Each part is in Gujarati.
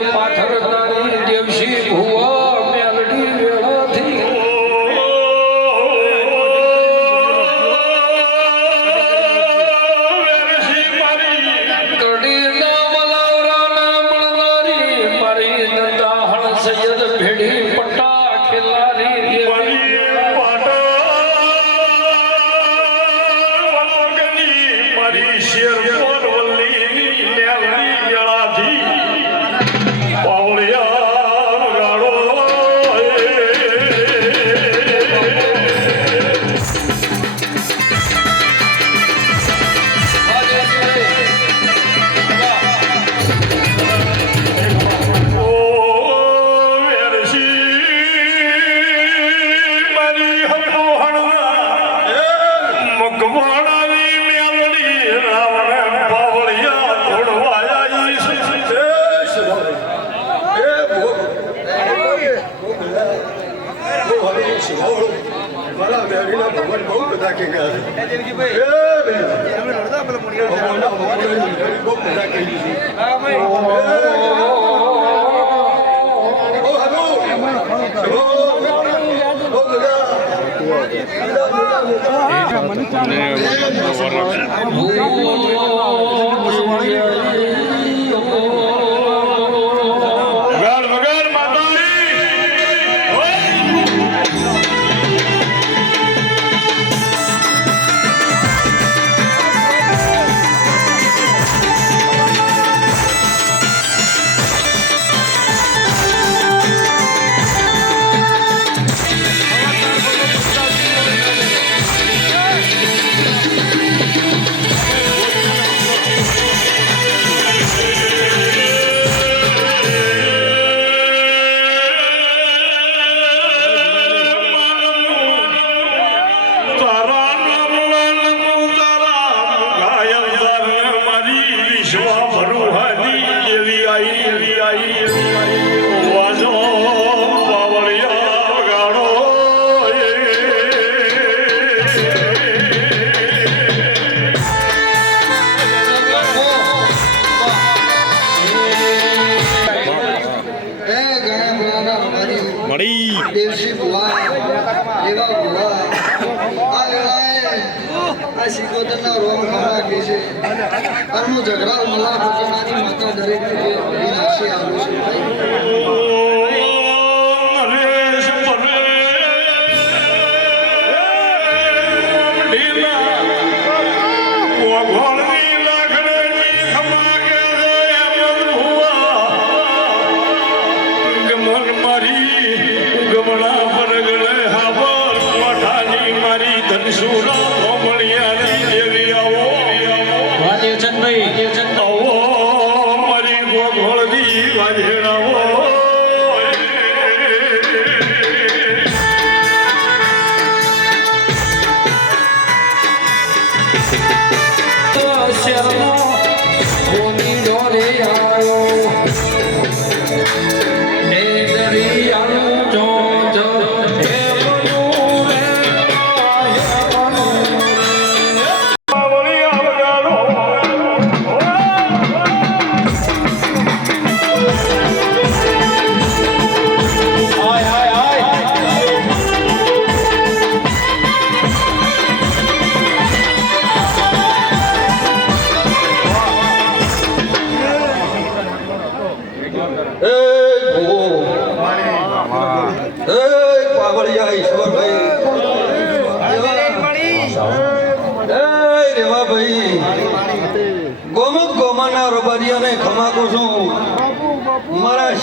Pacto Né, આ સિકોતર ના રોમ મારા કે છે. અરમો ઝઘડા મલા ભગવાનની માતા દરેક વિનાશી આવ્યો છે. ભાઈ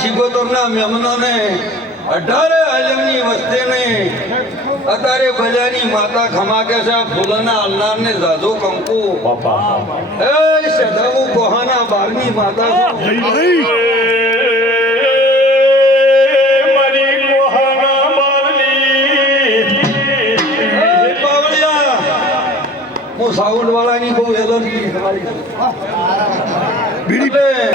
શિગોતરના મહેમાનોને અઢાર આલમની વસ્તીને અત્યારે બજાની માતા ખમાકે છે ફૂલના અલ્લારને જાજો કંકુ. એ સદાઉ કોહાના બારની માતા હું સાઉન્ડ વાળાની બહુ એલર્જી બીડી.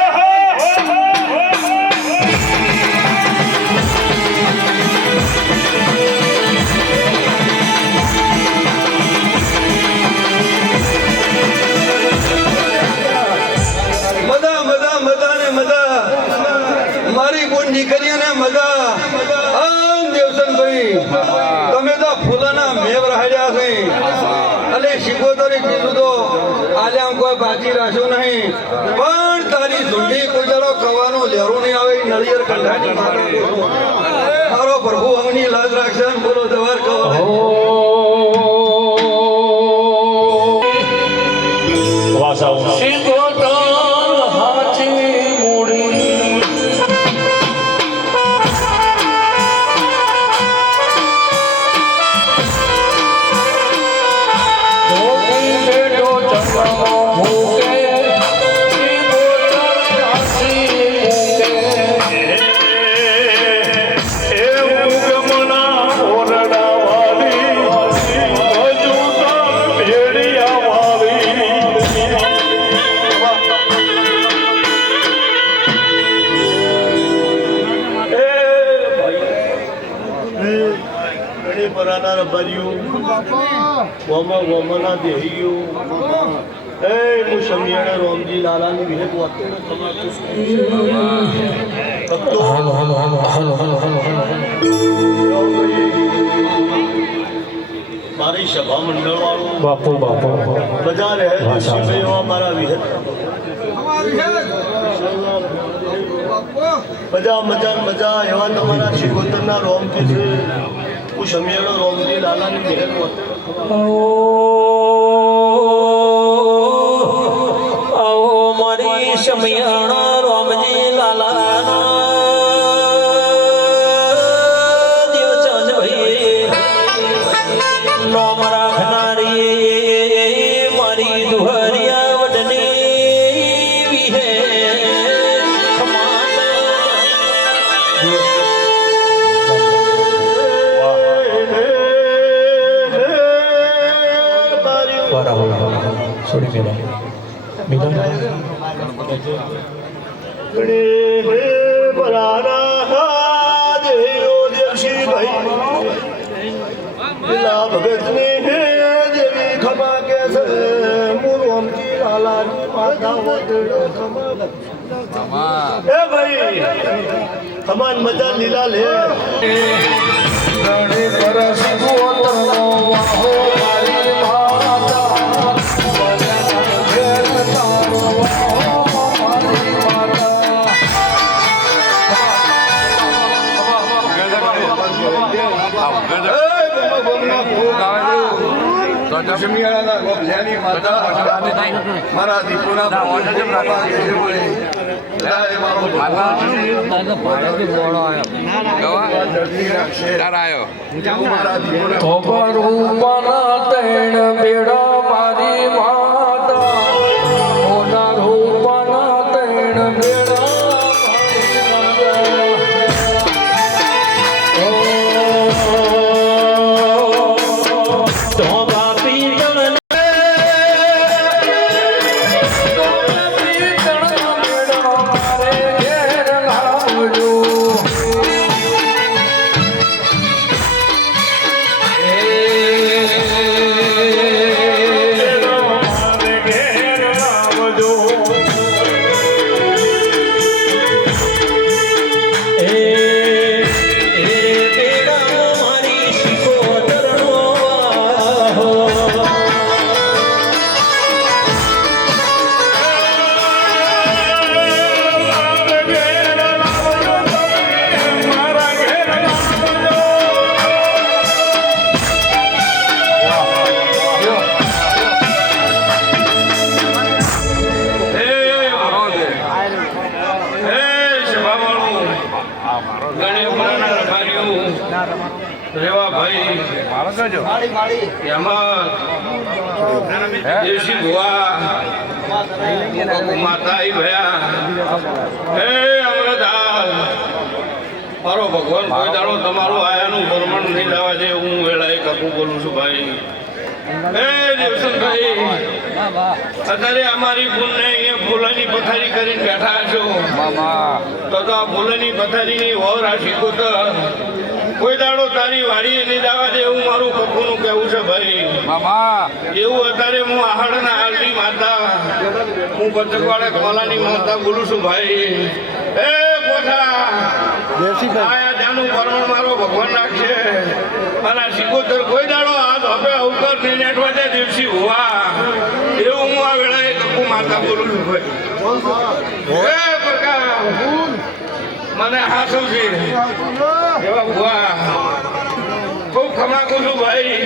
હરુણી આવે નળિયર કંઠાની માતા મારો પ્રભુ અવની લાજ રાખશે બોલો દવાર કવાય રબારીઓ ગોમા ગોમાના દેહીઓ એ હું સમિયાણા રોમજી લાલાની વિહેત વાતો ને તમારું ભક્તો? મારી સભા મંડળ વાળો બાપુ બાપુ બધા રહે મારા વિહેત મજા મજા મજા. એવા તમારા શિકોતરના રોમજી છે. હું સમિયાણો રોમજી લાલાની વિહેત વાતો આવો ભગતની મજા લીલા લે મુરમજી લાલાની માતા વડલો ખમા એ ભાઈ ખમાન મજા લીલા લે મારા દીપોના રૂપના તૈણ બેડા મારી માતા રેવા ભાઈ. એમાં દેશી ભુવા. માતા ઈ ભયા. હે અમરદાસ મારો ભગવાન કોઈ દાડો તમારું આયાનું ભ્રમણ નહીં લાવવા છે હું વેળાએ કપું બોલું છું ભાઈ. હે દેવસનભાઈ અત્યારે અમારી ફૂલને અહીંયા ફૂલોની પથારી કરીને બેઠા છો. તો તો આ ફૂલોની પથારીની વહર આ શીખું કોઈ દાડો તારી વાડી નહીં દાવા દે એવું મારું કપૂનું કહેવું છે ભાઈ. એવું અત્યારે હું આહાડના આલતી માતા હું પચકવાડા ખોલાની માતા બોલું છું ભાઈ. એ કોઠા આયા જાનું પરમણ મારો ભગવાન નાખશે. અને સિકોતર કોઈ દાડો હાથ હવે અવતર નહીં નેટવા દે દિવસી હોવા. એવું હું આ વેળાએ કપુ માતા બોલું છું ભાઈ. એ બકા મને હાસુ છે એવા ભુવા. ખૂબ ખમા છું ભાઈ.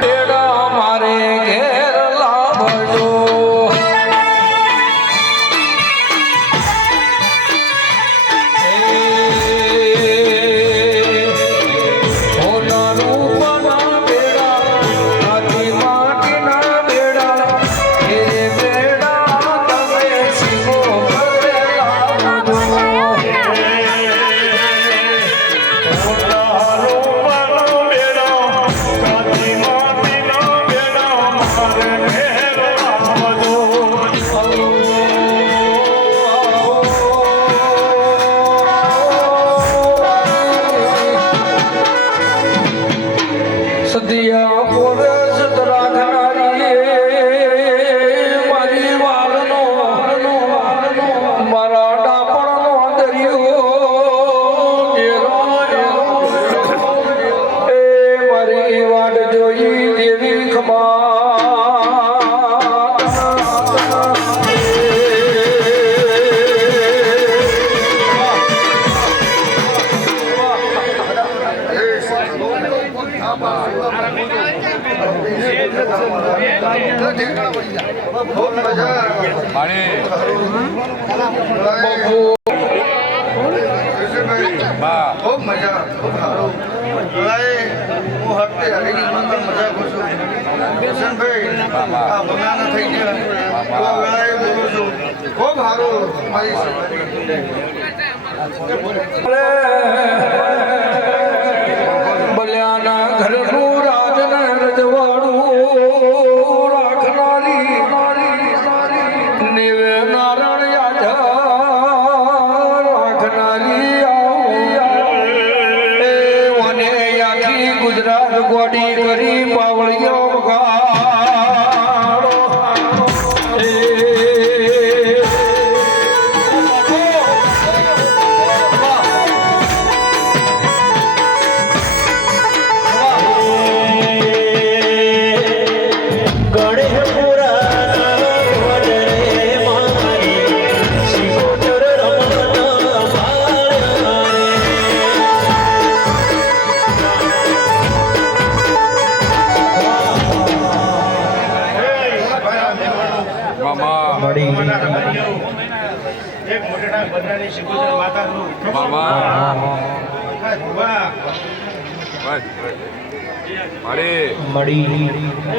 તેડા મારે ઘેર wanna ખૂબ મજા ખૂબ સારું. બધાએ હું હરતે હરીની માતા મજા કરું છું. કિશનભાઈ આ બનાના થઈ ગયા. તો વેળાએ બોલું છું. ખૂબ સારું મારી મળી. એ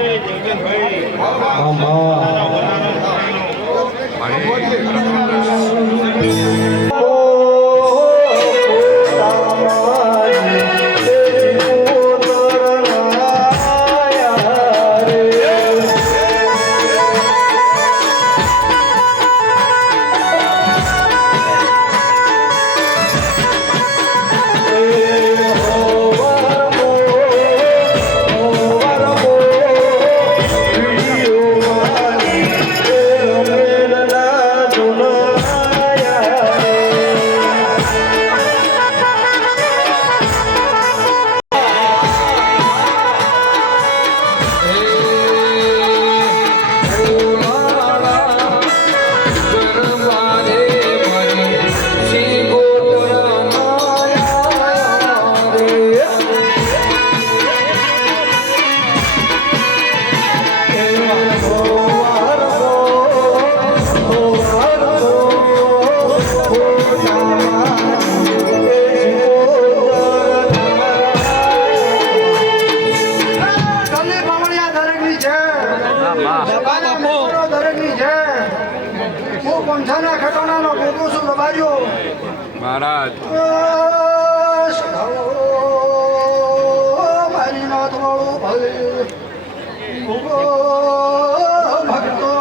હું પંછાના ખટોણાનો ભોગું છું રબાર્યો મહારાજ. મારી નાથ વાળું ભલે ભક્તો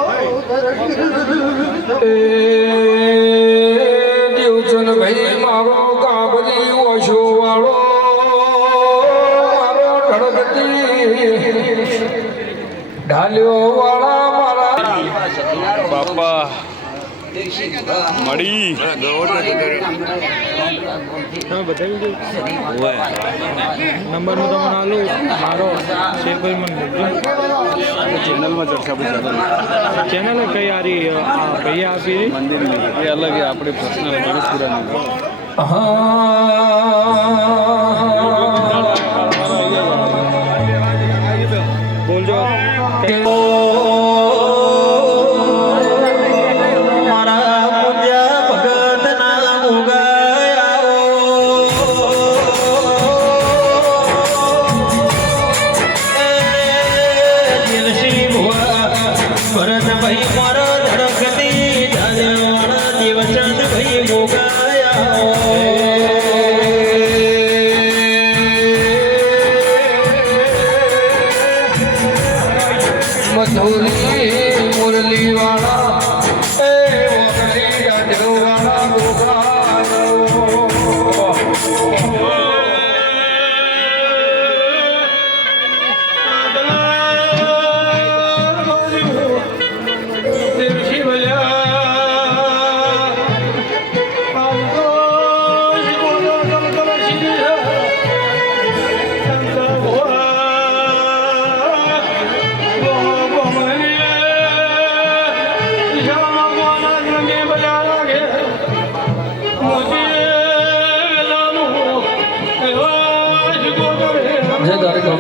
દેવચંદ ભાઈ મારો કાબરી ઓછો વાળો. મારો ધડકતી. ઢાલ્યો મળી. નંબર હું તમને આલું મારો છે કોઈ મને ચેનલમાં ચર્ચા ચેનલ કઈ આરી આ આપી મંદિર એ અલગ એ આપણે પર્સનલ ગણેશપુરાની બોલજો ધડકતી ધાજવાળા દેવચંદ ભાઈ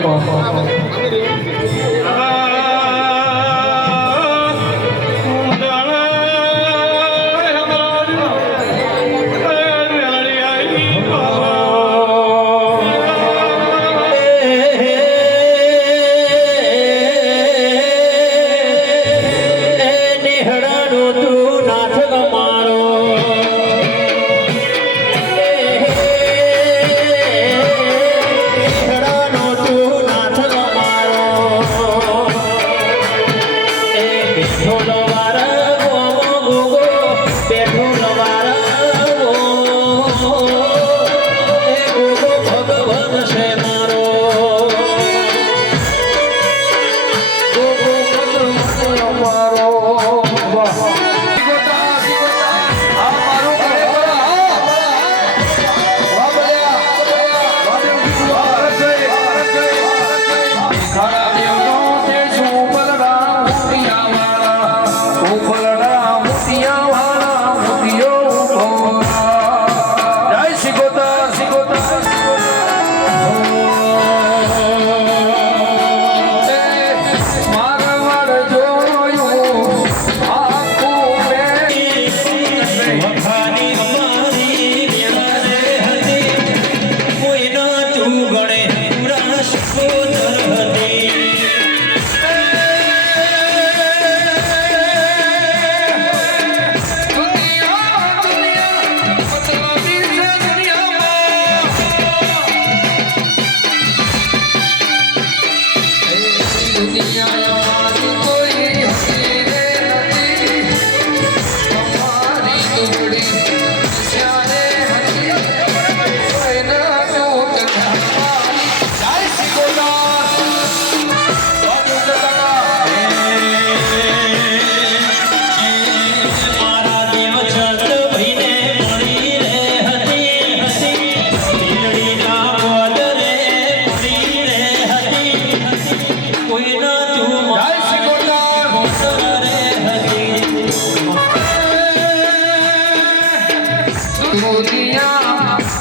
Tá bom. Yeah, yeah, yeah.